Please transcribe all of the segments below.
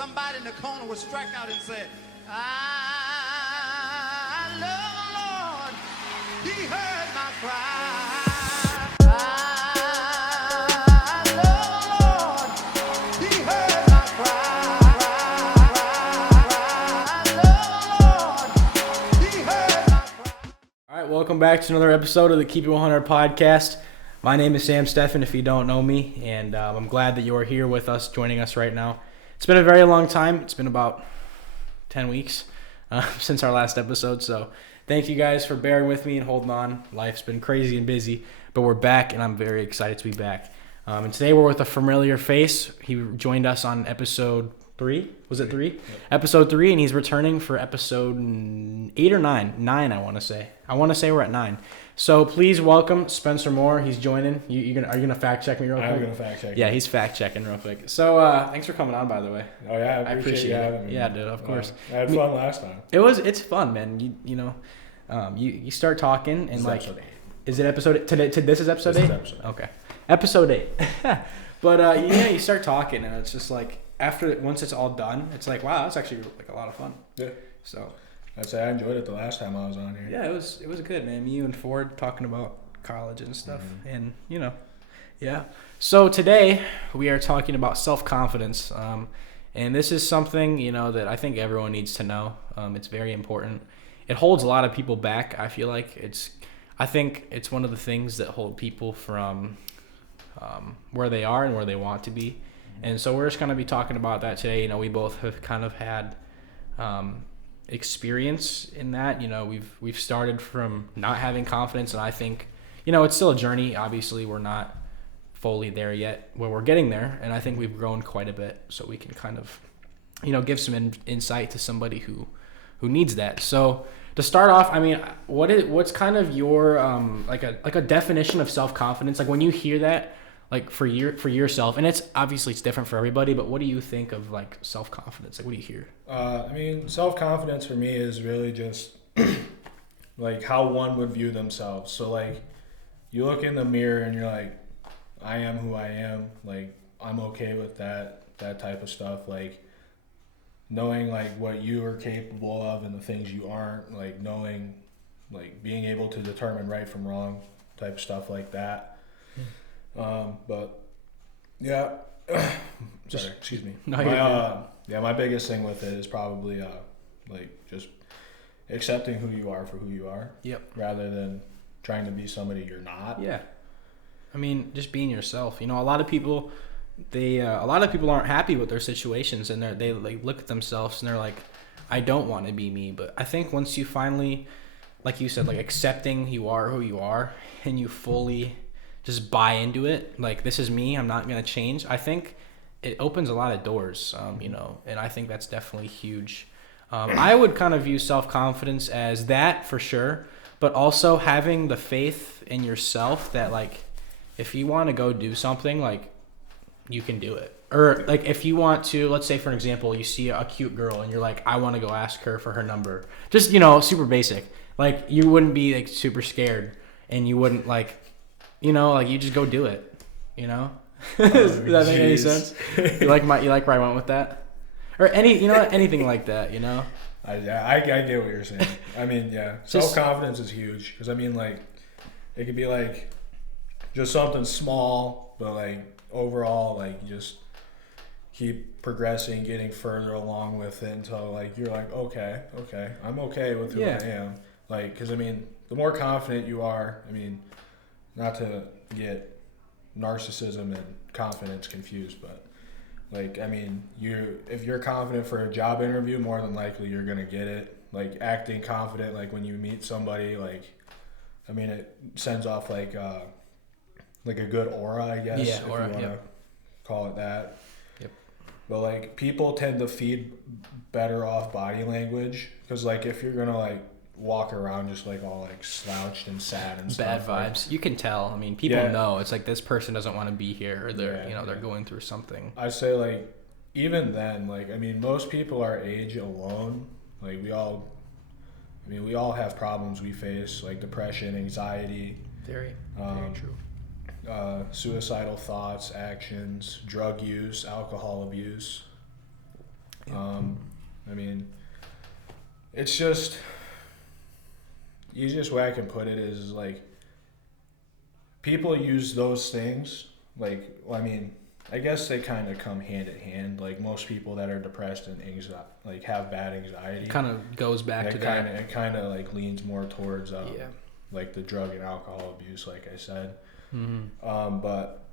somebody in the corner would strike out and say, I love the Lord. He heard my cry. I love the Lord. He heard my cry. I love the Lord. He heard my cry. All right, welcome back to another episode of the Keep It 100 podcast. My name is Sam Steffen, if you don't know me, and I'm glad that you're here with us, joining us right now. It's been a very long time. It's been about 10 weeks since our last episode, so thank you guys for bearing with me and holding on. Life's been crazy and busy, but we're back, and I'm very excited to be back. And today we're with a familiar face. He joined us on episode 3. Was it 3? Yep. Episode 3, and he's returning for episode 8 or 9. 9, I want to say. I want to say we're at 9. So please welcome Spencer Moore. He's joining. Are you gonna fact check me real quick? I'm gonna fact check. Yeah, he's fact checking real quick. So thanks for coming on, by the way. Oh yeah, I appreciate you having it. me. Yeah, dude, of course. I had fun last time. It's fun, man. You start talking and like, episode 8. Is it episode today? This is episode 8. This is episode 8. Okay, episode 8. But you start talking and it's just like once it's all done, it's like wow, that's actually like a lot of fun. Yeah. So I'd say I enjoyed it the last time I was on here. Yeah, it was good, man. You and Ford talking about college and stuff, and yeah. So today we are talking about self-confidence, and this is something that I think everyone needs to know. It's very important. It holds a lot of people back. I feel like I think it's one of the things that hold people from where they are and where they want to be, and so we're just gonna be talking about that today. We both have kind of had experience in that. We've started from not having confidence, and I think it's still a journey. Obviously we're not fully there yet, where we're getting there, and I think we've grown quite a bit, so we can kind of give some insight to somebody who needs that. So to start off, I mean, what's kind of your like a definition of self-confidence? Like when you hear that, like for yourself, and it's different for everybody, but what do you think of like self-confidence? Like what do you hear? I mean, self-confidence for me is really just like how one would view themselves. So like you look in the mirror and you're like, I am who I am. Like I'm okay with that type of stuff. Like knowing like what you are capable of and the things you aren't. Like knowing, like being able to determine right from wrong type of stuff like that. But yeah, sorry, excuse me. No, my biggest thing with it is probably like just accepting who you are for who you are. Yep. Rather than trying to be somebody you're not. Yeah. I mean, just being yourself. A lot of people, aren't happy with their situations, and they like look at themselves and they're like, I don't want to be me. But I think once you finally, like you said, like accepting you are who you are, and you fully just buy into it, like this is me, I'm not gonna change. I think it opens a lot of doors, and I think that's definitely huge. I would kind of view self-confidence as that for sure, but also having the faith in yourself that like if you want to go do something, like you can do it. Or like if you want to, let's say for example, you see a cute girl and you're like, I want to go ask her for her number. Just, super basic. Like you wouldn't be like super scared, and you wouldn't like you just go do it, Does that make any sense? You like where I went with that? Or anything like that, I get what you're saying. I mean, yeah, self-confidence is huge, because I mean, like, it could be like just something small, but like overall, like you just keep progressing, getting further along with it until like you're like, okay, I'm okay with who I am. Like, because I mean, the more confident you are, I mean, not to get narcissism and confidence confused, but like, I mean, if you're confident for a job interview, more than likely you're gonna get it. Like acting confident, like when you meet somebody, like, I mean, it sends off like a good aura, I guess. Yeah, if aura. you wanna call it that. Yep. But like people tend to feed better off body language, because like if you're gonna like walk around just like all like slouched and sad and bad stuff, vibes. like, you can tell. I mean, people know. It's like this person doesn't want to be here, or they're they're going through something. I say like even then, like I mean, most people our age alone, like we all have problems we face, like depression, anxiety, Very true. Suicidal thoughts, actions, drug use, alcohol abuse. it's just, easiest way I can put it is like, people use those things, like, well, I mean, I guess they kind of come hand in hand. Like most people that are depressed and like have bad anxiety, Kind of goes back to that. It kind of like leans more towards Yeah. like the drug and alcohol abuse, like I said. Mm-hmm. But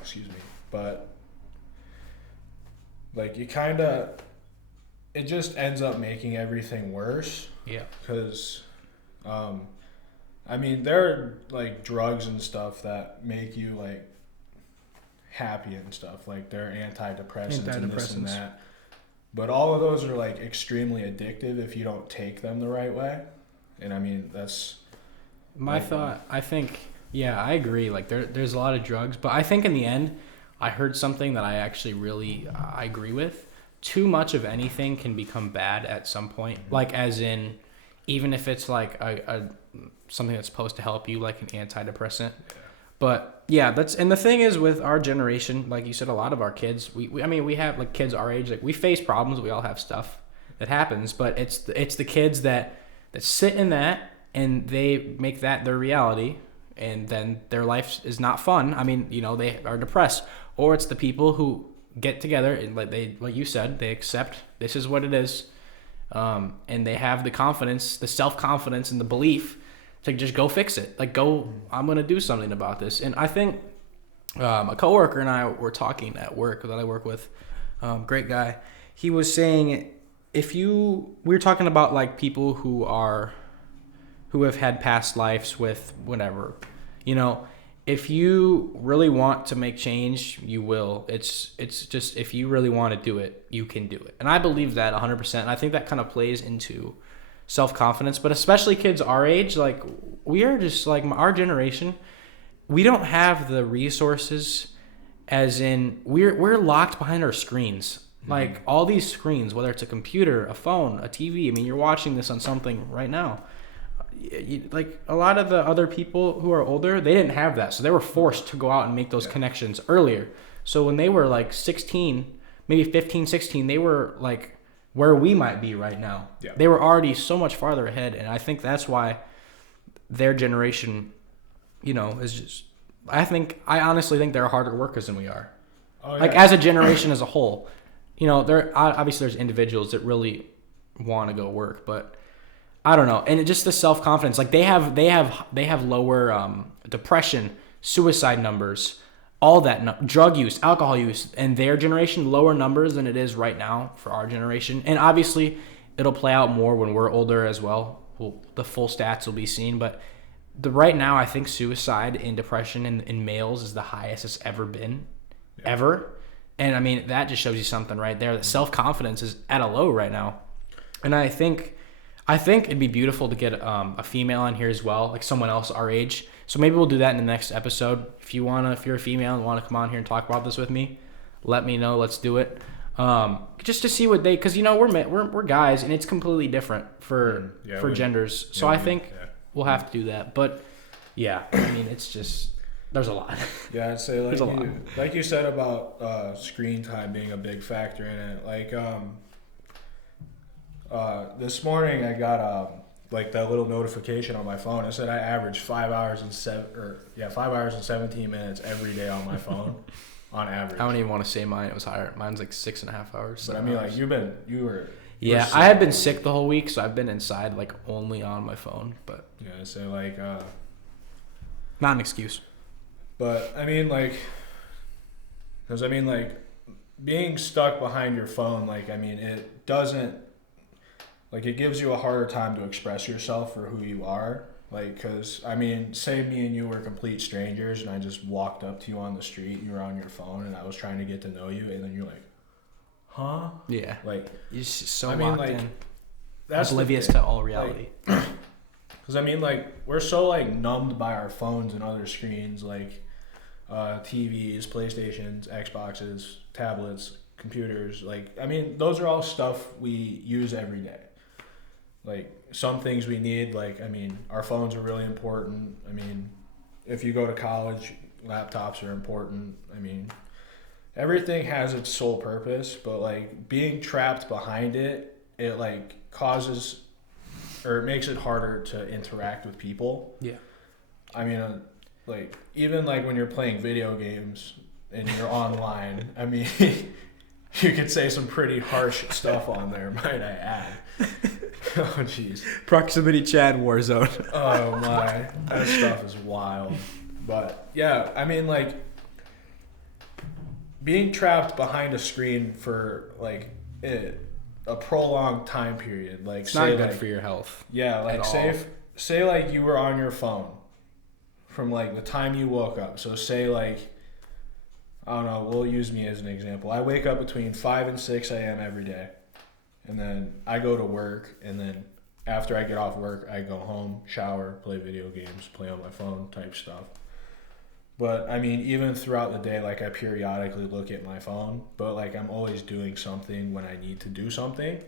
excuse me, but like you kind of, it just ends up making everything worse. Yeah. Because, I mean, there are like drugs and stuff that make you like happy and stuff. Like they're antidepressants and this and that. But all of those are like extremely addictive if you don't take them the right way. And I mean, that's My like, thought, I think, yeah, I agree. Like there's a lot of drugs, but I think in the end, I heard something that I actually really I agree with. Too much of anything can become bad at some point. Like as in, even if it's like a something that's supposed to help you, like an antidepressant. But yeah, and the thing is with our generation, like you said, a lot of our kids, I mean, we have like kids our age, like we face problems. We all have stuff that happens, but it's the kids that sit in that and they make that their reality, and then their life is not fun. I mean, you know, they are depressed, or it's the people who get together and like you said, they accept this is what it is, and they have the confidence, the self-confidence, and the belief to just go fix it. Like, I'm gonna do something about this. And I think a coworker and I were talking at work that I work with, great guy. He was saying, we were talking about like people who have had past lives with whatever, you know. If you really want to make change, you will. It's just, if you really want to do it, you can do it. And I believe that 100%. And I think that kind of plays into self-confidence, but especially kids our age, like we are just like our generation, we don't have the resources, as in we're locked behind our screens. Like all these screens, whether it's a computer, a phone, a TV. I mean, you're watching this on something right now. Like a lot of the other people who are older, they didn't have that, so they were forced to go out and make those connections earlier. So when they were like 16, maybe 15, 16, they were like where we might be right now. Yeah. They were already so much farther ahead, and I think that's why their generation, you know, is just, I honestly think they're harder workers than we are. Oh, yeah. Like as a generation as a whole, you know, obviously there's individuals that really want to go work, but I don't know. And just the self-confidence, like they have lower depression, suicide numbers, all that, drug use, alcohol use, and their generation, lower numbers than it is right now for our generation. And obviously it'll play out more when we're older as well. The full stats will be seen, but right now I think suicide and depression in males is the highest it's ever been, ever. And I mean, that just shows you something right there. The self-confidence is at a low right now. And I think it'd be beautiful to get a female on here as well, like someone else our age. So maybe we'll do that in the next episode. If you're a female and want to come on here and talk about this with me, let me know. Let's do it. Just to see what because you know we're guys, and it's completely different for genders. So I think we'll have to do that. But yeah, I mean, it's just there's a lot. Yeah, I'd say like you said about screen time being a big factor in it. Like this morning I got like that little notification on my phone. It said I average 5 hours and 17 minutes every day on my phone on average. I don't even want to say mine. It was higher. Mine's like 6.5 hours. But I mean, like you were. Yeah, I have been sick the whole week, so I've been inside like only on my phone. But yeah, so like not an excuse. But I mean, like, because I mean, like, being stuck behind your phone, like, I mean, it doesn't. Like, it gives you a harder time to express yourself for who you are. Like, because, I mean, say me and you were complete strangers and I just walked up to you on the street, you were on your phone, and I was trying to get to know you, and then you're like, huh? Yeah. Like, you're just so locked in. That's oblivious to all reality. Because, I mean, like, we're so, like, numbed by our phones and other screens, like TVs, PlayStations, Xboxes, tablets, computers. Like, I mean, those are all stuff we use every day. Like, some things we need, like, I mean, our phones are really important. I mean, if you go to college, laptops are important. I mean, everything has its sole purpose, but, like, being trapped behind it it like causes or it makes it harder to interact with people. Yeah. I mean, like even like when you're playing video games and you're online, I mean, you could say some pretty harsh stuff on there, might I add. Oh jeez. Proximity chat Warzone. Oh my, that stuff is wild. But yeah, I mean, like being trapped behind a screen for like a prolonged time period, like It's say not good like, for your health. yeah, like at say all. say like you were on your phone from like the time you woke up. So say like I don't know, we'll use me as an example. I wake up between 5 and 6 a.m. every day. And then I go to work, and then after I get off work, I go home, shower, play video games, play on my phone type stuff. But I mean, even throughout the day, like I periodically look at my phone, but like I'm always doing something when I need to do something.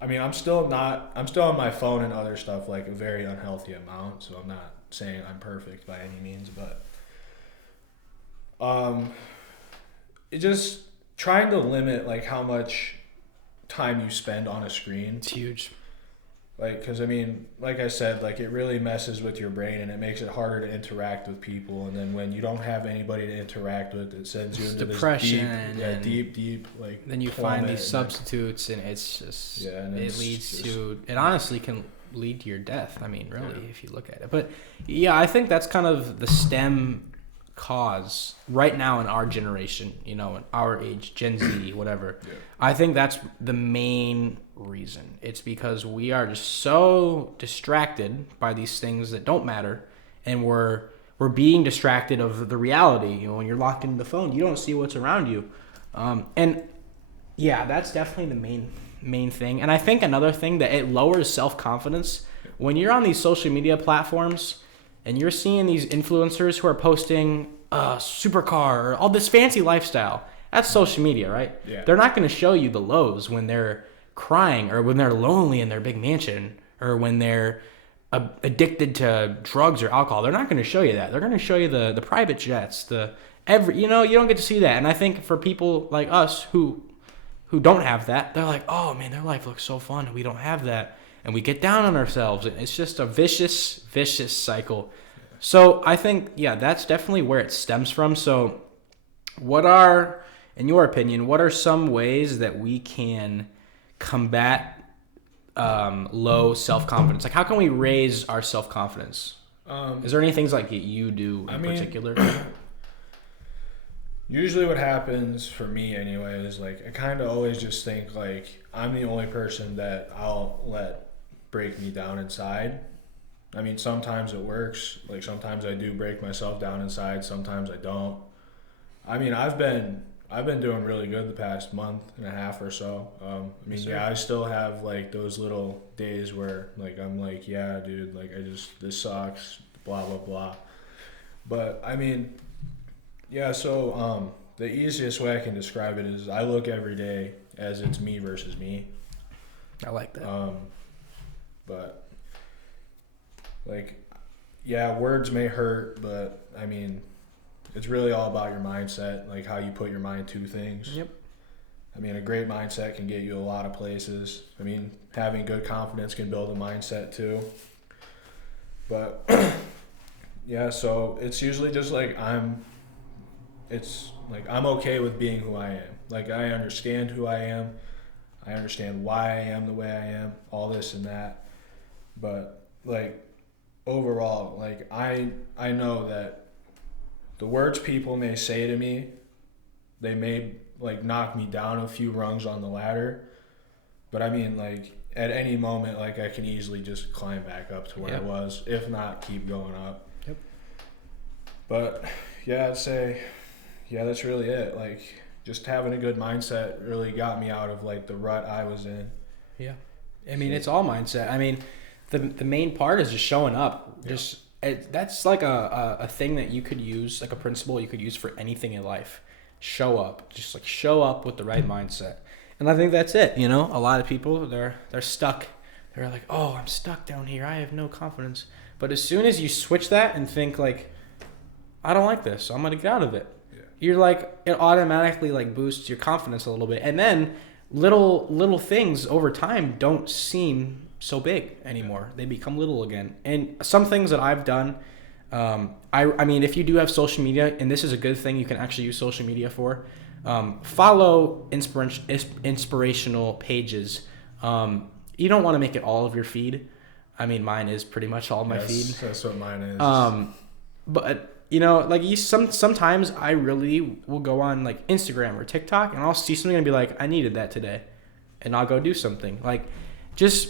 I mean, I'm still on my phone and other stuff like a very unhealthy amount, so I'm not saying I'm perfect by any means, but it just trying to limit like how much time you spend on a screen. It's huge. Like, because I mean, like I said, like it really messes with your brain and it makes it harder to interact with people. And then when you don't have anybody to interact with, it sends you It's into depression this deep like. Then you find plummet these and substitutes, and it's just and it it's leads just- to it. Honestly, can lead to your death. I mean, really, if you look at it. But yeah, I think that's kind of the stem cause right now in our generation. You know, in our age, Gen Z, whatever. Yeah. I think that's the main reason. It's because we are just so distracted by these things that don't matter, and we're being distracted of the reality. You know, when you're locked into the phone, you don't see what's around you, and yeah, that's definitely the main thing. And I think another thing that it lowers self-confidence when you're on these social media platforms and you're seeing these influencers who are posting a supercar or all this fancy lifestyle. That's social media, right? Yeah. They're not going to show you the lows when they're crying or when they're lonely in their big mansion or when they're addicted to drugs or alcohol. They're not going to show you that. They're going to show you the private jets, you don't get to see that. And I think for people like us who don't have that, they're like, oh man, their life looks so fun and we don't have that. And we get down on ourselves. And it's just a vicious cycle. So I think, yeah, that's definitely where it stems from. So in your opinion, what are some ways that we can combat low self-confidence? Like, how can we raise our self-confidence? Is there any things like that you do in particular? Usually what happens for me anyway is like I kind of always just think like I'm the only person that I'll let break me down inside. I mean, sometimes it works. Like sometimes I do break myself down inside, sometimes I don't. I mean, I've been doing really good the past month and a half or so. I mean, yeah, I still have like those little days where like I'm like, yeah, dude, like this sucks, blah blah blah. But I mean, yeah, so the easiest way I can describe it is I look every day as it's me versus me. I like that. But like, yeah, words may hurt, but I mean, it's really all about your mindset, like how you put your mind to things. Yep. I mean, a great mindset can get you a lot of places. I mean, having good confidence can build a mindset too. But yeah, so it's usually just like I'm okay with being who I am. Like I understand who I am. I understand why I am the way I am, all this and that. But like overall, like I know that the words people may say to me, they may like knock me down a few rungs on the ladder. But I mean, like at any moment, like I can easily just climb back up to where I was, if not keep going up. Yep. But yeah, I'd say, yeah, that's really it. Like just having a good mindset really got me out of like the rut I was in. Yeah. I mean, it's all mindset. I mean, the main part is just showing up. Yeah. That's like a thing that you could use, like a principle you could use for anything in life. Show up. Just like show up with the right mindset. And I think that's it. You know, a lot of people, they're stuck. They're like, oh, I'm stuck down here. I have no confidence. But as soon as you switch that and think like, I don't like this, so I'm going to get out of it. Yeah. You're like, it automatically like boosts your confidence a little bit. And then little things over time don't seem so big anymore. They become little again. And some things that I've done, I mean, if you do have social media, and this is a good thing you can actually use social media for, follow inspirational pages. You don't want to make it all of your feed. I mean, mine is pretty much all my feed. That's what mine is. But you know, like sometimes I really will go on like Instagram or TikTok, and I'll see something and be like, I needed that today, and I'll go do something. Like, just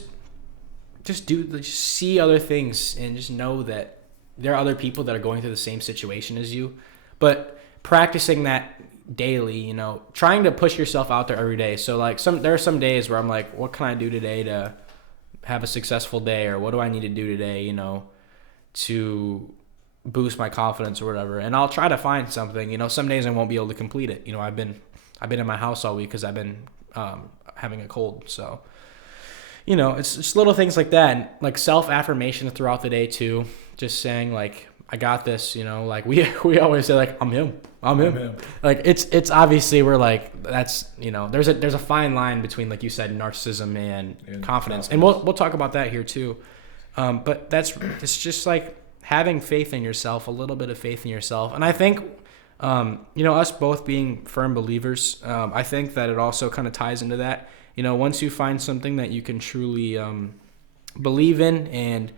see other things and just know that there are other people that are going through the same situation as you. But practicing that daily, you know, trying to push yourself out there every day. So like there are some days where I'm like, what can I do today to have a successful day, or what do I need to do today, you know, to boost my confidence or whatever. And I'll try to find something. You know, some days I won't be able to complete it. You know, I've been in my house all week because I've been having a cold. So, you know, it's just little things like that. And like self-affirmation throughout the day too. Just saying like, I got this, you know, like we always say like, I'm him. Like it's obviously we're like, that's, you know, there's a fine line between, like you said, narcissism and confidence. And we'll talk about that here too. But it's just like having faith in yourself, a little bit of faith in yourself. And I think, you know, us both being firm believers, I think that it also kind of ties into that. You know, once you find something that you can truly believe in and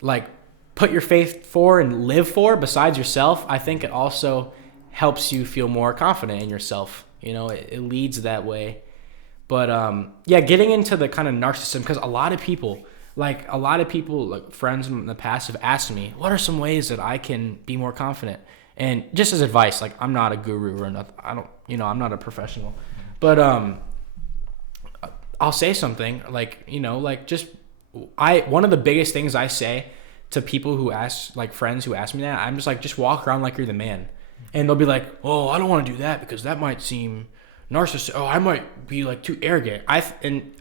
like put your faith for and live for besides yourself, I think it also helps you feel more confident in yourself. You know, it leads that way. But yeah, getting into the kind of narcissism, because a lot of people, like friends in the past have asked me, what are some ways that I can be more confident? And just as advice, like I'm not a guru or nothing. I'm not a professional, but I'll say something like, you know, like one of the biggest things I say to people who ask, like friends who ask me that, I'm just like, just walk around like you're the man. And they'll be like, oh, I don't want to do that because that might seem narcissistic. Oh, I might be like too arrogant. I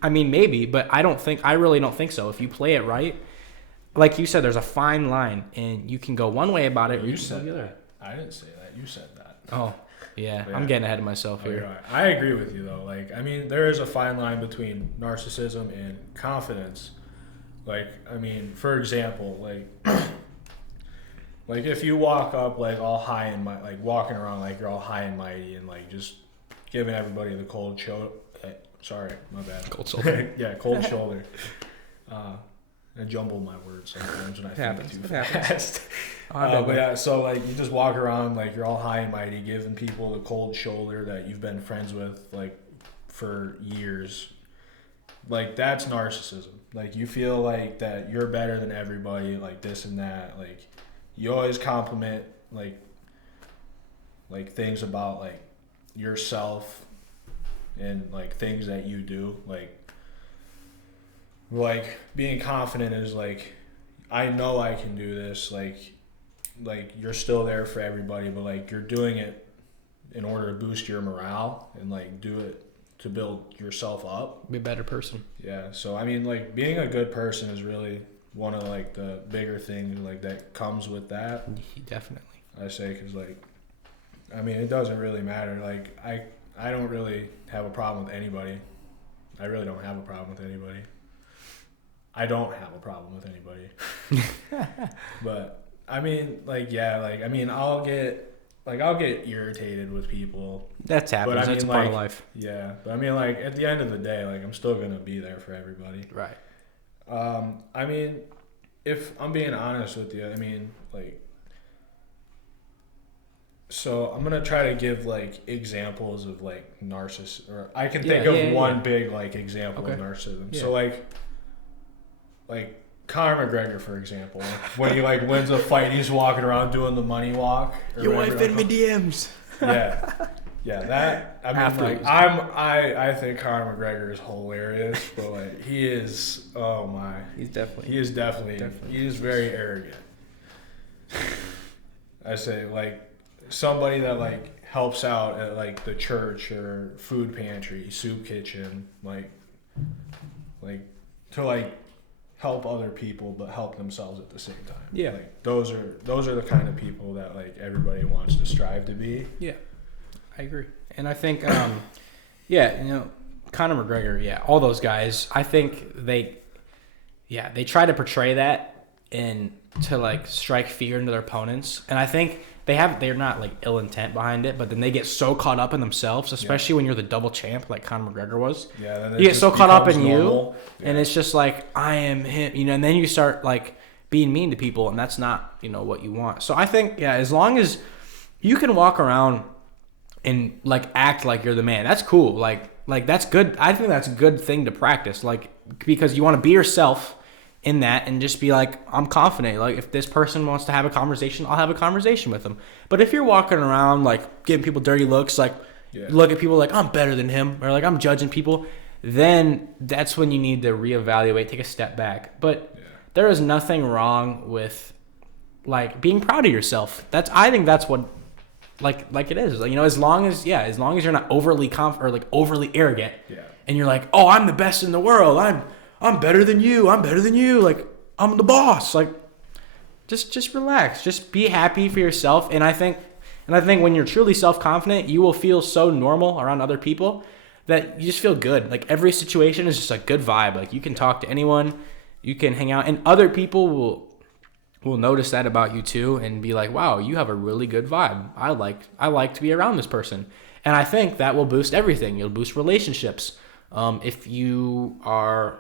mean, maybe, but I really don't think so. If you play it right, like you said, there's a fine line and you can go one way about it or you can go the other. I didn't say that. You said that. Oh, yeah. I'm getting ahead of myself here. Right. I agree with you though. Like, I mean, there is a fine line between narcissism and confidence. Like, I mean, for example, like if you walk up like all high and like walking around like you're all high and mighty and like just giving everybody the cold shoulder. Sorry, my bad. Cold shoulder. Yeah, cold shoulder. I jumble my words sometimes when I think too fast. But yeah, so like you just walk around like you're all high and mighty, giving people the cold shoulder that you've been friends with like for years. Like that's narcissism. Like you feel like that you're better than everybody, like this and that. Like you always compliment like things about like yourself and like things that you do. Like being confident is like, I know I can do this. Like you're still there for everybody, but like you're doing it in order to boost your morale and like do it to build yourself up. Be a better person. Yeah. So I mean, like being a good person is really one of like the bigger things like that comes with that. Definitely. I say, because like, I mean, it doesn't really matter. Like I don't really have a problem with anybody. I really don't have a problem with anybody. I don't have a problem with anybody. But I mean, like, yeah, like, I mean, I'll get irritated with people. That's happens. But I mean, that's part of life. Yeah. But I mean, like, at the end of the day, like, I'm still going to be there for everybody. Right. I mean, if I'm being honest with you, I mean, like, so I'm going to try to give, like, examples of, like, narcissism. Or I can think of one big, like, example of narcissism. Yeah. So, like Conor McGregor, for example, when he like wins a fight, he's walking around doing the money walk. Your wife in my DMs. Yeah. That I mean, like I think Conor McGregor is hilarious, but like he is. Oh my. He is definitely. He is very arrogant. I say like somebody that like helps out at like the church or food pantry, soup kitchen, like to like help other people but help themselves at the same time. Yeah. Like those are the kind of people that like everybody wants to strive to be. Yeah. I agree. And I think yeah, you know, Conor McGregor, yeah, all those guys. I think they try to portray that and to like strike fear into their opponents, and I think they're not like ill intent behind it, but then they get so caught up in themselves, especially when you're the double champ like Conor McGregor was. Yeah, then you get so caught up in normal. and it's just like I am him, and then you start like being mean to people, and that's not what you want. So I think as long as you can walk around and like act like you're the man, that's cool. Like that's good. I think that's a good thing to practice, like because you want to be yourself in that and just be like, I'm confident. Like if this person wants to have a conversation, I'll have a conversation with them. But if you're walking around like giving people dirty looks, like look at people like I'm better than him, or like I'm judging people, then that's when you need to reevaluate, take a step back. But there is nothing wrong with like being proud of yourself. I think that's what like it is. Like, as long as you're not overly or like overly arrogant. Yeah. And you're like, "Oh, I'm the best in the world. I'm better than you. I'm better than you. Like, I'm the boss." Like, just relax. Just be happy for yourself. And I think when you're truly self-confident, you will feel so normal around other people that you just feel good. Like every situation is just a good vibe. Like you can talk to anyone, you can hang out, and other people will notice that about you too and be like, "Wow, you have a really good vibe. I like to be around this person." And I think that will boost everything. You'll boost relationships. If you are,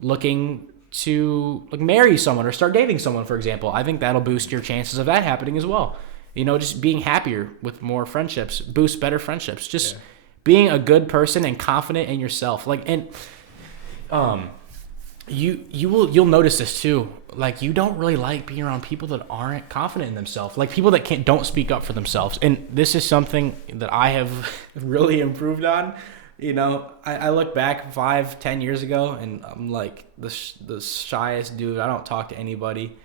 looking to like marry someone or start dating someone, for example, I think that'll boost your chances of that happening as well. Just being happier with more friendships, boost better friendships. Just being a good person and confident in yourself. Like, and you'll notice this too. Like you don't really like being around people that aren't confident in themselves. Like people that don't speak up for themselves. And this is something that I have really improved on. I look back 5-10 years ago and I'm like the shyest dude. I don't talk to anybody.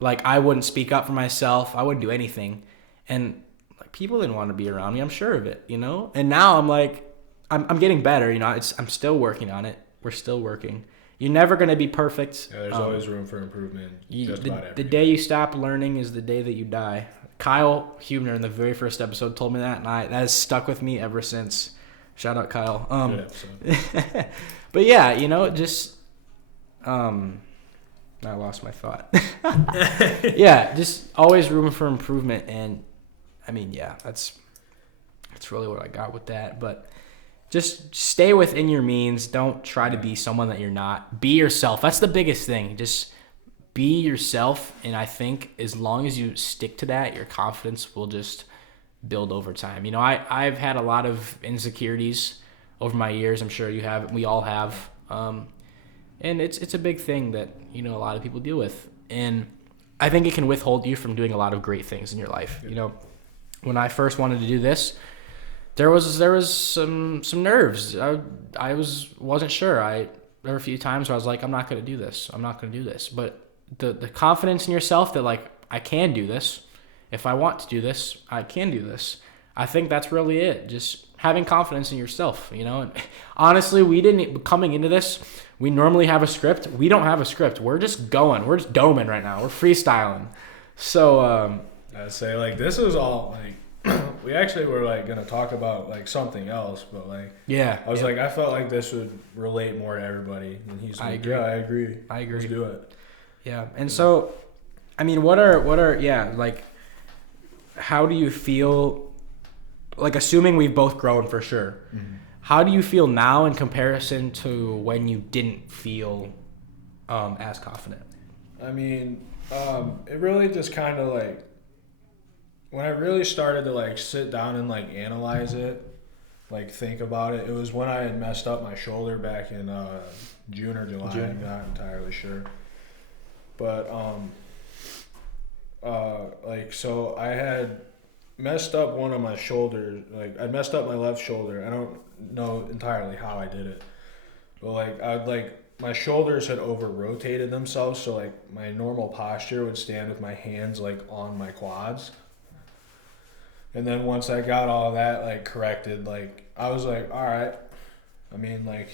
Like I wouldn't speak up for myself. I wouldn't do anything. And like people didn't want to be around me. I'm sure of it, And now I'm like, I'm getting better. I'm still working on it. We're still working. You're never going to be perfect. Yeah, there's always room for improvement. The day you stop learning is the day that you die. Kyle Hubner in the very first episode told me that, and that has stuck with me ever since. Shout out Kyle. But yeah, just I lost my thought. Yeah, just always room for improvement, and I mean, that's really what I got with that. But just stay within your means. Don't try to be someone that you're not. Be yourself. That's the biggest thing. Just be yourself, and I think as long as you stick to that, your confidence will just build over time. I've had a lot of insecurities over my years. I'm sure you have. We all have. And it's a big thing that a lot of people deal with, and I think it can withhold you from doing a lot of great things in your life. When I first wanted to do this, there was some nerves. I wasn't sure. There were a few times where I was like, I'm not going to do this. I'm not going to do this. But the confidence in yourself that like I can do this. If I want to do this, I can do this. I think that's really it. Just having confidence in yourself, And honestly, coming into this, we normally have a script. We don't have a script. We're just going. We're just doming right now. We're freestyling. So I'd say like this is all like we actually were like gonna talk about like something else, but like I was like I felt like this would relate more to everybody, and he's like, agree. Yeah, I agree. Let's do it. Yeah, and so, I mean, what are like, how do you feel? Like, assuming we've both grown for sure, how do you feel now in comparison to when you didn't feel as confident? I mean, it really just kind of like when I really started to like sit down and like analyze it, like think about it. It was when I had messed up my shoulder back in June or July. I'm not entirely sure, but like so I had messed up one of my shoulders. Like I messed up my left shoulder. I don't know entirely how I did it, but like my shoulders had over rotated themselves, so like my normal posture would stand with my hands like on my quads. And then once I got all that like corrected, like I was like, all right. I mean, like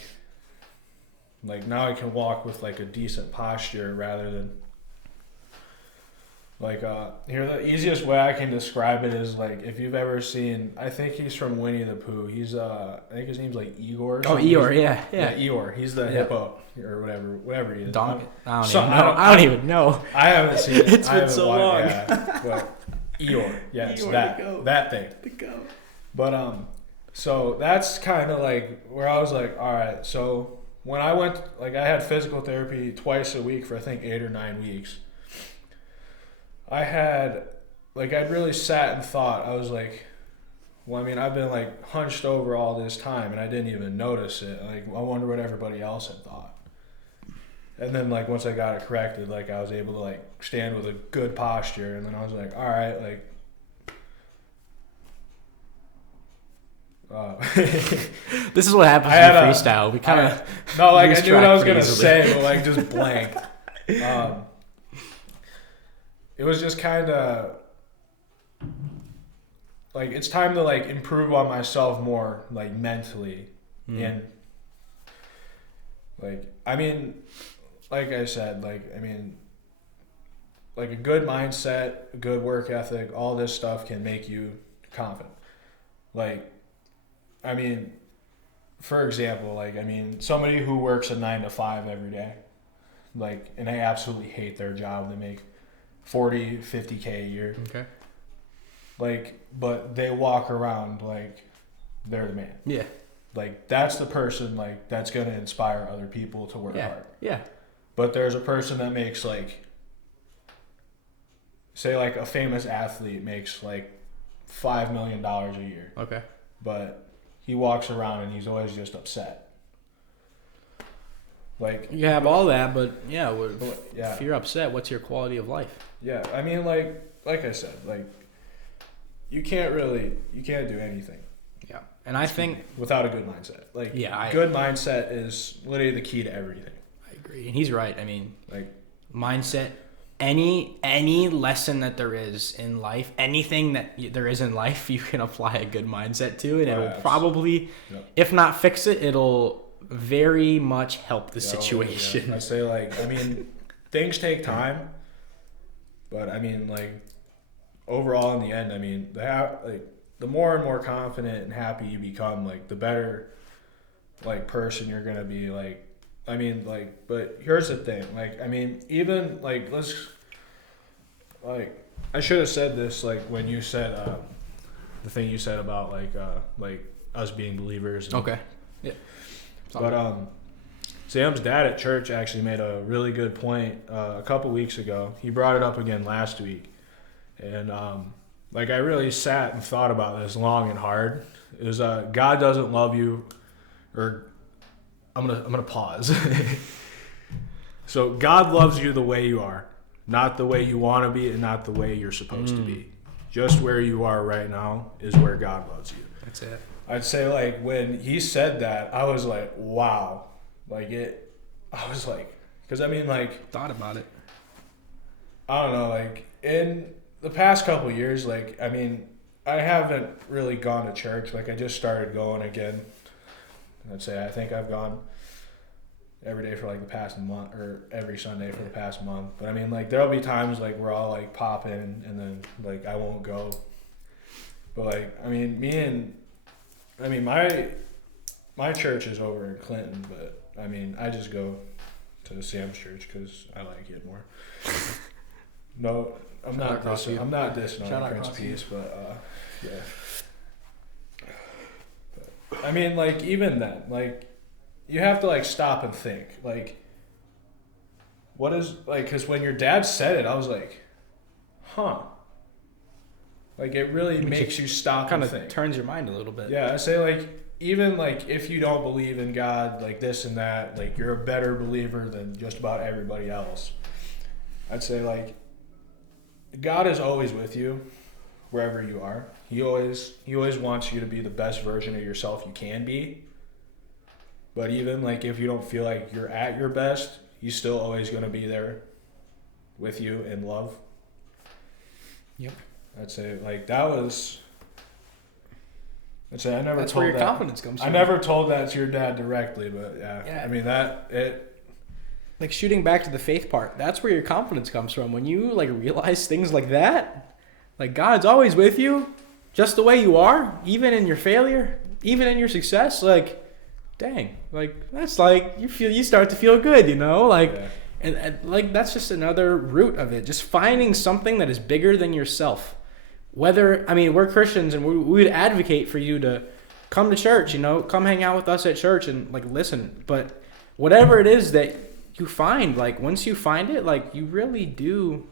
now I can walk with like a decent posture rather than Like, here, the easiest way I can describe it is like if you've ever seen, I think he's from Winnie the Pooh. He's, I think his name's like Igor. Or Oh, something. Eeyore, yeah. Eeyore. He's the hippo or whatever he is. Donkey. I don't So, even know. I don't even know. I haven't seen it. It's I been haven't so watched- long. Yeah, but Eeyore. Yeah, it's Eeyore, that. the goat. That thing. The goat. But so that's kind of like where I was like, all right. So when I went, like, I had physical therapy twice a week for I think 8 or 9 weeks. I had, like, I'd really sat and thought. I was like, well, I mean, I've been like hunched over all this time and I didn't even notice it. Like, I wonder what everybody else had thought. And then, like, once I got it corrected, like, I was able to like stand with a good posture. And then I was like, all right, like. This is what happens I in had a- freestyle. We kind of No, like, lose I knew what track I was pretty gonna easily. say, but like just blanked. It was just kind of like it's time to like improve on myself more, like mentally, and like I mean, like I said, like I mean, like a good mindset, a good work ethic, all this stuff can make you confident. Like, I mean, for example, like, I mean, somebody who works a 9 to 5 every day, like, and they absolutely hate their job, they make 40, 50K a year. Okay. Like, but they walk around like they're the man. Yeah. Like, that's the person, like, that's going to inspire other people to work Yeah. hard. Yeah. But there's a person that makes, like, say, like, a famous athlete makes, like, $5 million a year. Okay. But he walks around and he's always just upset. Like, You have all that, but yeah, yeah. if you're upset, what's your quality of life? Yeah, I mean, like I said, like, you can't do anything Yeah. And I think without a good mindset. Like, Yeah, good mindset is literally the key to everything. I agree. And he's right. I mean, Like, mindset, any lesson that there is in life, anything that there is in life, you can apply a good mindset to, and it'll yes. probably, Yeah. if not fix it, it'll very much help the yeah, situation. I say, like, I mean, things take time, but I mean, like, overall in the end, I mean, the more and more confident and happy you become, like, the better, like, person you're gonna be. Like, I mean, like, but here's the thing, like, I mean, even like like, I should have said this, like, when you said the thing you said about like us being believers. And, Okay. Yeah. But Sam's dad at church actually made a really good point a couple weeks ago. He brought it up again last week, and like, I really sat and thought about this long and hard. It was God doesn't love you, or I'm gonna pause. So God loves you the way you are, not the way you want to be, and not the way you're supposed to be. Just where you are right now is where God loves you. That's it. I'd say, like, when he said that, I was like, wow. Like, I was like, because I mean, like, Thought about it. I don't know, like, in the past couple of years, like, I mean, I haven't really gone to church. Like, I just started going again. I'd say I think I've gone every day for like the past month, or every Sunday for the past month. But I mean, like, there'll be times like where I'll like pop in and then like I won't go. But like, I mean, my church is over in Clinton, but I mean, I just go to Sam's church because I like it more. No, I'm not across you. dissing. I'm not dissing Shout on out Prince across you. Peace, but yeah. But, I mean, like, even then, like, you have to like stop and think, like, what is, like, because when your dad said it, I was like, huh. Like, it really makes you stop Kind and of think. turns your mind a little bit. Yeah, I say, like, even like if you don't believe in God, like this and that, like, you're a better believer than just about everybody else. I'd say, like, God is always with you wherever you are. He always wants you to be the best version of yourself you can be. But even like if you don't feel like you're at your best, he's still always going to be there with you in love. Yep. I'd say, like, that was. I'd say I never That's told where your that. confidence comes from. I never told that to your dad directly, but yeah. Yeah. I mean, that it. like shooting back to the faith part, that's where your confidence comes from. When you like realize things like that, like God's always with you, just the way you are, even in your failure, even in your success. Like, dang, like that's like you start to feel good, you know, like, Yeah. and like that's just another root of it. Just finding something that is bigger than yourself. Whether, I mean, we're Christians and we would advocate for you to come to church, you know, come hang out with us at church and like listen. But whatever it is that you find, like once you find it, like you really do,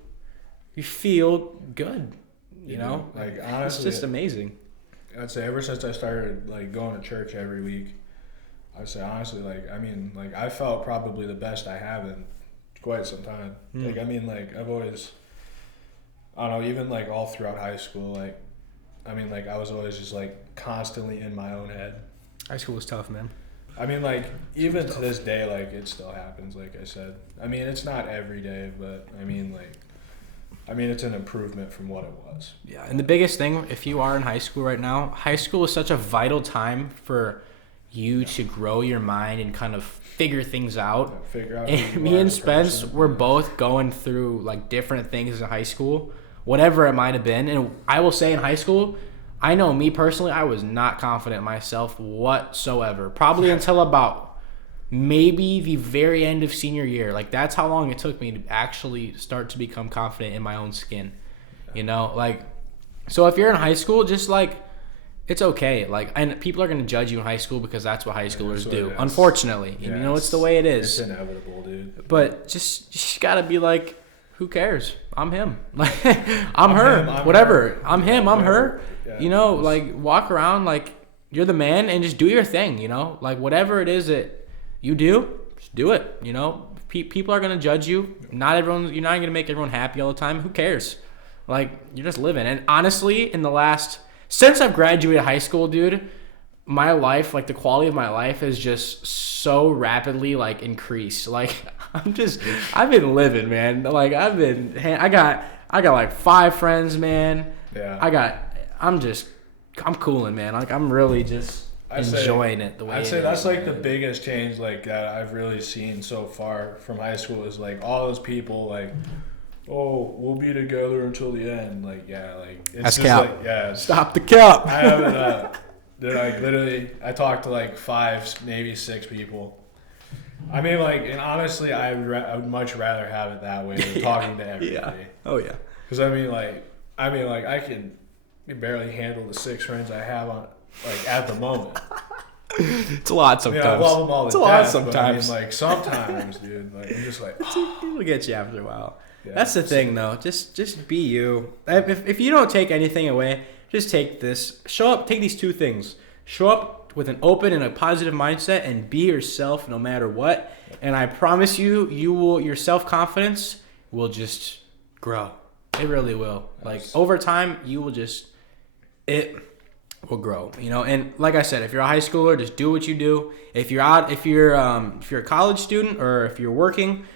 you feel good, you know? Like It's honestly, just amazing. I'd say ever since I started like going to church every week, I'd say honestly, like I mean, like I felt probably the best I have in quite some time. Like I mean, like I've always, I don't know, even like all throughout high school, like I mean, like I was always just like constantly in my own head. High school was tough, man. I mean, like even to this day, like it still happens. Like I said, I mean, it's not every day, but I mean, like, I mean, it's an improvement from what it was. Yeah, and the biggest thing, if you are in high school right now, high school is such a vital time for you to grow your mind and kind of figure things out. Figure out. And me and Spence were both going through like different things in high school, whatever it might have been. And I will say in high school, I know me personally, I was not confident in myself whatsoever. Probably until about maybe the very end of senior year. Like that's how long it took me to actually start to become confident in my own skin. You know, like, so if you're in high school, just like, it's okay. Like, and people are going to judge you in high school because that's what high schoolers do. Yeah, unfortunately, you know, it's the way it is. It's inevitable, dude. But just gotta be like, who cares? I'm him. Like, I'm her. Whatever. I'm him. I'm her. Yeah. You know, like walk around like you're the man and just do your thing. You know, like whatever it is that you do, just do it. You know, people are gonna judge you. Not everyone. You're not gonna make everyone happy all the time. Who cares? Like you're just living. And honestly, since I've graduated high school, dude, my life, like the quality of my life has just so rapidly like increased. Like I've been living, man. Like I got like 5 friends, man. Yeah. I'm cooling, man. Like I'm really just enjoying it the way I'd it say is, that's like man. the biggest change like that I've really seen so far from high school is like all those people like, oh, we'll be together until the end. Like, yeah, like it's That's just cap. like, yeah. Stop the cap. I haven't. Dude, like literally, I talked to like 5, maybe 6 people. I mean, like, and honestly, I would much rather have it that way than talking to everybody. Yeah. Oh yeah. Because I mean, like, I can barely handle the 6 friends I have on, like, at the moment. It's a lot sometimes. I love them all to It's a lot death, sometimes. But I mean, like, sometimes, dude, like, I'm just like, It'll get you after a while. Yeah. That's the thing, though. Just be you. If you don't take anything away, just take this. Show up. Take these 2 things. Show up with an open and a positive mindset, and be yourself no matter what. And I promise you, your self-confidence will just grow. It really will. Like over time, it will grow. You know. And like I said, if you're a high schooler, just do what you do. If you're a college student or if you're working,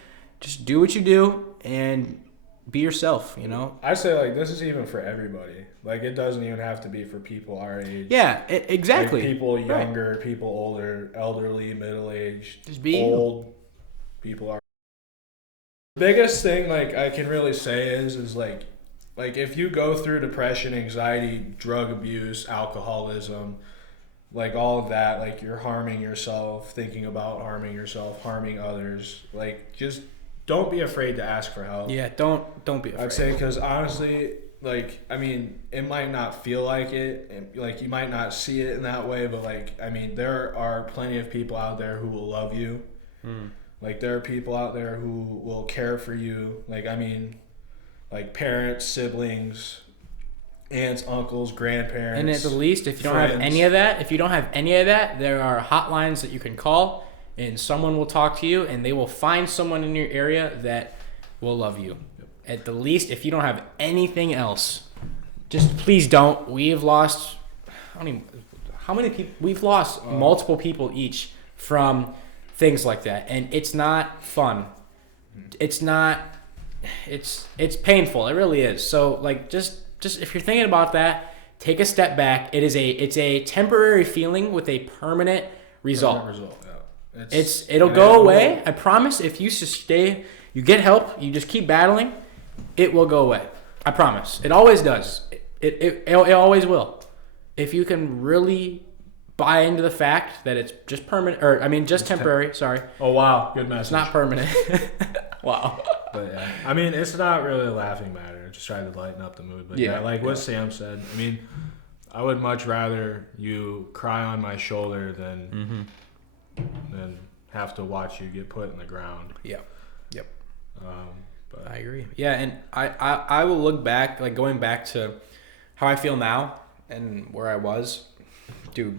just do what you do and be yourself, you know? I say, like, this is even for everybody. Like, it doesn't even have to be for people our age. Yeah, exactly. Like, people Right. younger, people older, elderly, middle-aged, Just be old, people are. The biggest thing, like, I can really say is like if you go through depression, anxiety, drug abuse, alcoholism, like all of that, like you're harming yourself, thinking about harming yourself, harming others, like just don't be afraid to ask for help. Yeah, don't be afraid. I'd say, because honestly, like, I mean, it might not feel like it, and like you might not see it in that way, but like, I mean, there are plenty of people out there who will love you. Like, there are people out there who will care for you. Like, I mean, like parents, siblings, aunts, uncles, grandparents. And at the least, if you don't have friends. any of that, there are hotlines that you can call, and someone will talk to you, and they will find someone in your area that will love you. At the least, if you don't have anything else, just please don't. We've lost, how many people? We've lost multiple people each from things like that, and it's not fun. It's not. It's painful. It really is. So like, just if you're thinking about that, take a step back. It's a temporary feeling with a permanent result. Yeah. It'll go away. I promise. If you just you get help, you just keep battling, it will go away. I promise. It always does. It always will. If you can really buy into the fact that it's just permanent, or I mean, just temporary. Sorry. Oh wow, good message. It's not permanent. Wow. But yeah, I mean, it's not really a laughing matter. I just try to lighten up the mood. But yeah, like what Sam said. I mean, I would much rather you cry on my shoulder than have to watch you get put in the ground. Yep. But I agree. Yeah, and I will look back, like going back to how I feel now and where I was. Dude,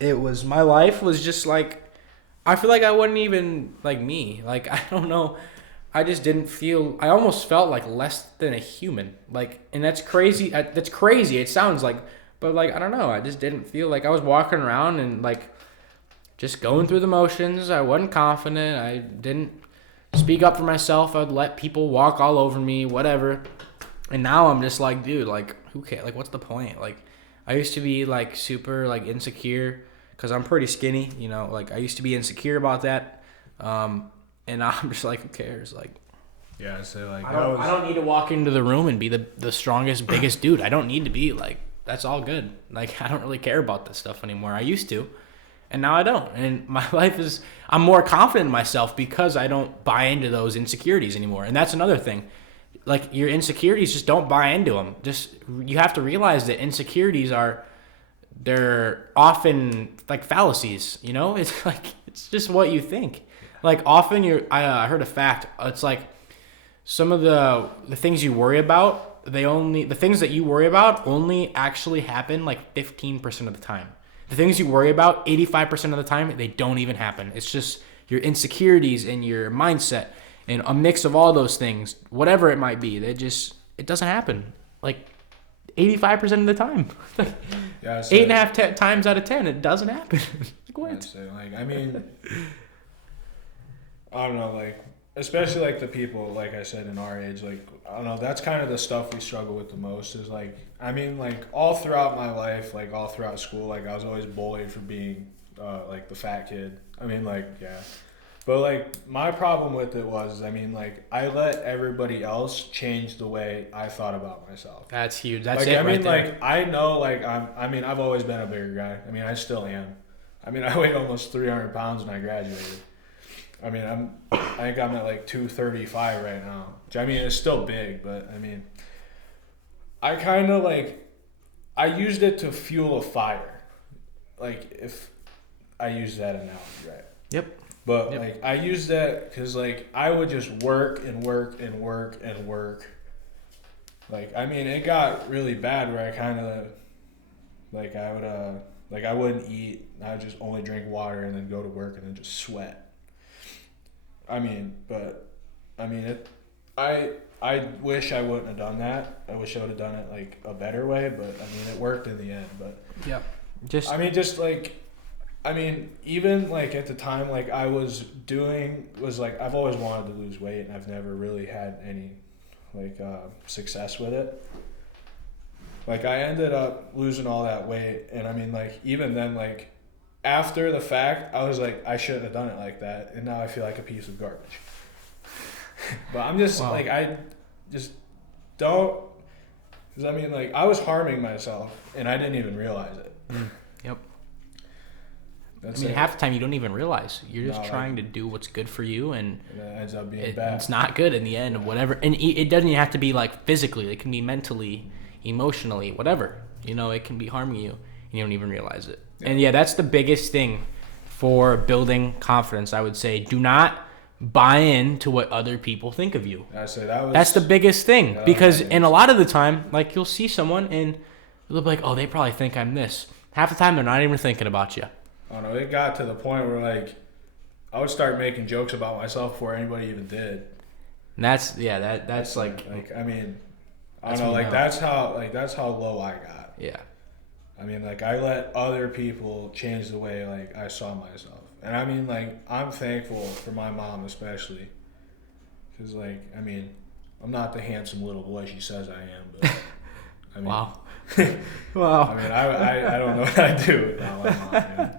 my life was just like, I feel like I wasn't even like me. Like, I don't know. I just didn't feel, I almost felt like less than a human. Like, and that's crazy. That's crazy. It sounds like, but like, I don't know. I just didn't feel like I was walking around and like just going through the motions. I wasn't confident. I didn't speak up for myself. I'd let people walk all over me, whatever. And now I'm just like, dude, like, who cares? Like, what's the point? Like, I used to be like super like insecure because I'm pretty skinny, you know, like I used to be insecure about that. And now I'm just like, who cares? Like, yeah, I say like I don't need to walk into the room and be the strongest, biggest dude. I don't need to be like, that's all good. Like, I don't really care about this stuff anymore. I used to, and now I don't. And my life is, I'm more confident in myself because I don't buy into those insecurities anymore. And that's another thing. Like, your insecurities, just don't buy into them. Just, you have to realize that insecurities they're often like fallacies, you know? It's like, it's just what you think. Like, often I heard a fact. It's like some of the things you worry about, the things that you worry about only actually happen like 15% of the time. The things you worry about 85% of the time, they don't even happen. It's just your insecurities and your mindset and a mix of all those things, whatever it might be. It doesn't happen. Like 85% of the time. yeah, 8.5 times out of 10, it doesn't happen. Like, what? Like, I mean, I don't know, like, especially like the people, like I said, in our age, like, I don't know, that's kind of the stuff we struggle with the most is like, I mean, like, all throughout my life, like, all throughout school, like, I was always bullied for being, like, the fat kid. I mean, like, yeah. But, like, my problem with it was, I mean, like, I let everybody else change the way I thought about myself. That's huge. That's like, it. I mean, right there. like, I know, like, I've always been a bigger guy. I mean, I still am. I mean, I weighed almost 300 pounds when I graduated. I mean, I think I'm at like 235 right now. Which, I mean, it's still big, but I mean, I kind of like, I used it to fuel a fire. Like, if I use that analogy, right? Yep. But like, I used that because like, I would just work and work and work and work. Like, I mean, it got really bad where I kind of, like, I would, like, I wouldn't eat. I would just only drink water and then go to work and then just sweat. I mean, but, I mean, I wish I wouldn't have done that. I wish I would have done it, like, a better way, but, I mean, it worked in the end, but. Yeah. I mean, even, like, at the time, like, I was like, I've always wanted to lose weight, and I've never really had any, like, success with it. Like, I ended up losing all that weight, and, I mean, like, even then, like, after the fact, I was like, I shouldn't have done it like that, and now I feel like a piece of garbage. But I'm just, like, I just don't, because, I mean, like, I was harming myself, and I didn't even realize it. Yep. That's I mean, it. half the time you don't even realize. You're just trying to do what's good for you, and it ends up being bad. It's not good in the end of whatever. And it doesn't even have to be, like, physically. It can be mentally, emotionally, whatever. You know, it can be harming you, and you don't even realize it. Yeah. And, yeah, that's the biggest thing for building confidence, I would say. Do not buy into what other people think of you. That's the biggest thing. Because, and a lot of the time, like, you'll see someone, and they'll be like, oh, they probably think I'm this. Half the time, they're not even thinking about you. I don't know. It got to the point where, like, I would start making jokes about myself before anybody even did. And that's like I mean, I don't know. Like, that's how low I got. Yeah. I mean, like, I let other people change the way, like, I saw myself. And, I mean, like, I'm thankful for my mom especially. Because, like, I mean, I'm not the handsome little boy she says I am. But, I mean, wow. Wow. I mean, I don't know what I'd do without my mom. Man.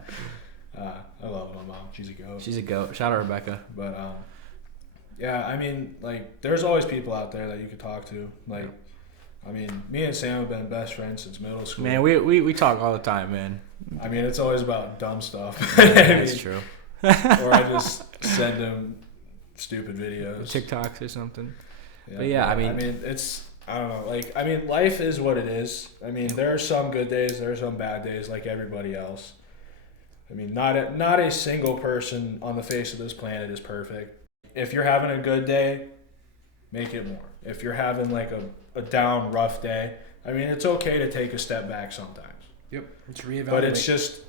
I love my mom. she's a goat. She's a goat. Shout out Rebecca. But yeah, I mean, like, there's always people out there that you could talk to. Like, I mean, me and Sam have been best friends since middle school. Man, we talk all the time, man. I mean, it's always about dumb stuff. That's true. Or I just send him stupid videos. TikToks or something. Yeah, But yeah, I mean, it's, I don't know. Like, I mean, life is what it is. I mean, there are some good days, there are some bad days, like everybody else. I mean, not a single person on the face of this planet is perfect. If you're having a good day, make it more. If you're having like a down, rough day, I mean, it's okay to take a step back sometimes. Yep. It's reevaluate. But it's just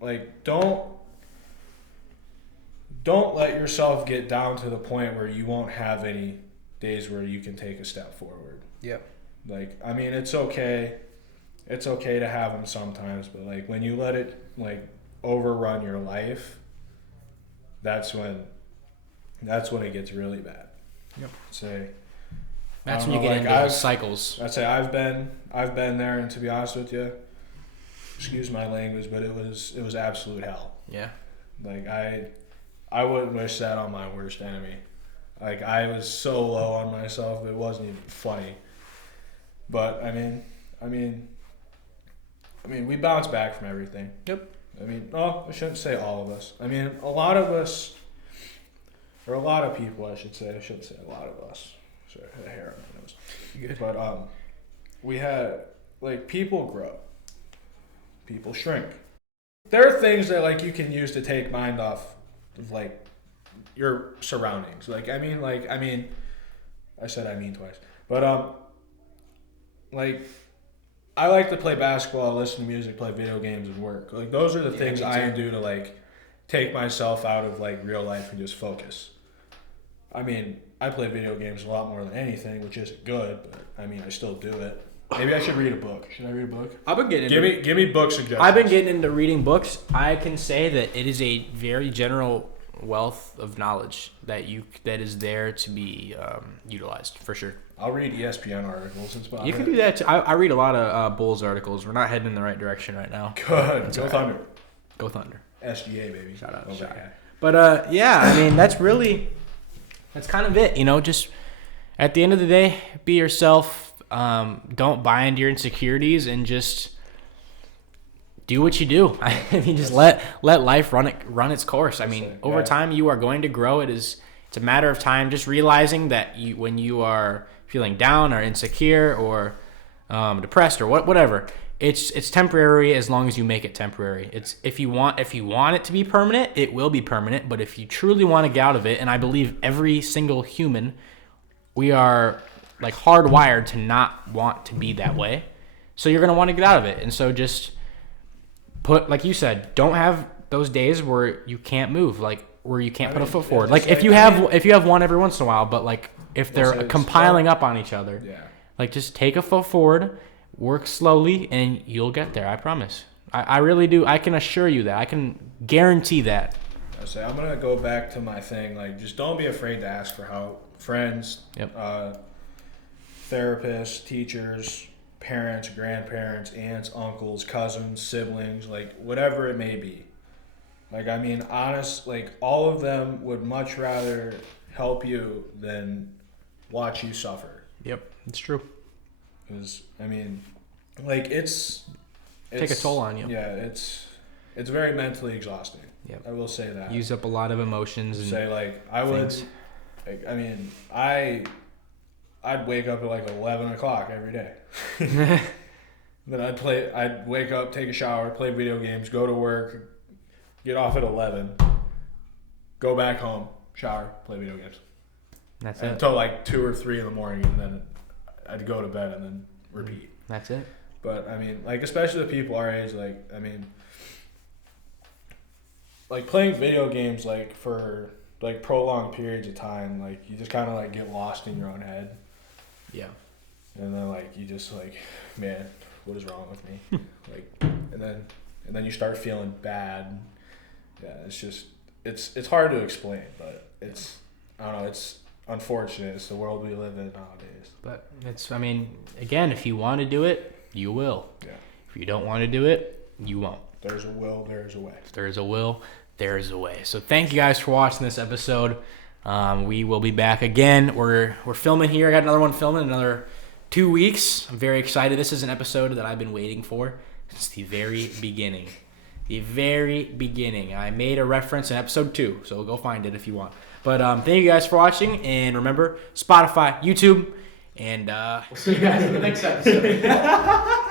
like, don't let yourself get down to the point where you won't have any days where you can take a step forward. Yep. Like, I mean, it's okay. It's okay to have them sometimes, but like when you let it like overrun your life, that's when it gets really bad. Yep. That's I when you don't know, get like, into cycles. I'd say I've been there, and to be honest with you, excuse my language, but it was absolute hell. Yeah. Like, I wouldn't wish that on my worst enemy. Like, I was so low on myself, it wasn't even funny. But I mean, we bounce back from everything. Yep. I mean, I shouldn't say all of us. I mean, a lot of us, or a lot of people, I should say. I shouldn't say a lot of us. Sorry, I had a hair on my nose. Good. But we had, like, people grow, people shrink. There are things that like you can use to take mind off of like your surroundings. Like, I mean I said I mean twice. But like, I like to play basketball, listen to music, play video games, and work. Like, those are the things me I too. do to like take myself out of like real life and just focus. I mean, I play video games a lot more than anything, which isn't good, but I mean, I still do it. Maybe I should read a book. Should I read a book? I've been getting Give me book suggestions. I've been getting into reading books. I can say that it is a very general wealth of knowledge that is there to be utilized for sure. I'll read ESPN articles. It's about You can do that too. I read a lot of Bulls articles. We're not heading in the right direction right now. Good. Go all right. Thunder. Go Thunder. SGA, baby. Shout out. Oh, Shout out. yeah. But yeah, I mean, that's kind of it. You know, just at the end of the day, be yourself. Don't buy into your insecurities and just do what you do. I mean, just let life run its course. I mean, over time you are going to grow. It's a matter of time. Just realizing that when you are feeling down or insecure or depressed or whatever, it's temporary as long as you make it temporary. It's if you want it to be permanent, it will be permanent. But if you truly want to get out of it, and I believe every single human, we are like hardwired to not want to be that way. So you're going to want to get out of it. And so just like you said, don't have those days where you can't move, like where you can't put a foot forward. Like if you have one every once in a while, but like if they're compiling up on each other, like just take a foot forward, work slowly, and you'll get there. I promise. I really do. I can assure you that. I can guarantee that. I say I'm gonna go back to my thing. Like, just don't be afraid to ask for help. Friends, therapists, teachers, parents, grandparents, aunts, uncles, cousins, siblings, like whatever it may be. Like, I mean, like all of them would much rather help you than watch you suffer. Yep, it's true. Because I mean, like it's take a toll on you. Yeah, it's very mentally exhausting. Yep. I will say that. Use up a lot of emotions and say like I would. Like, I mean, I'd wake up at like 11 o'clock every day. Then I'd wake up, take a shower, play video games, go to work, get off at 11, go back home, shower, play video games. That's it. Until like 2 or 3 in the morning, and then I'd go to bed and then repeat. That's it. But I mean, like, especially the people our age, like, I mean, like playing video games like for like prolonged periods of time, like you just kind of like get lost in your own head. Yeah. And then like you just like, man, what is wrong with me? Like, and then you start feeling bad. Yeah, it's just it's hard to explain, but it's, I don't know, it's unfortunate. It's the world we live in nowadays. But I mean, again, if you want to do it, you will. Yeah. If you don't want to do it, you won't. There's a will, there's a way. If there's a will, there is a way. So thank you guys for watching this episode. We will be back again. We're filming here. I got another one filming in another 2 weeks. I'm very excited. This is an episode that I've been waiting for since the very beginning. The very beginning. I made a reference in episode 2, so go find it if you want. But thank you guys for watching, and remember, Spotify, YouTube, and we'll see you guys in the next episode.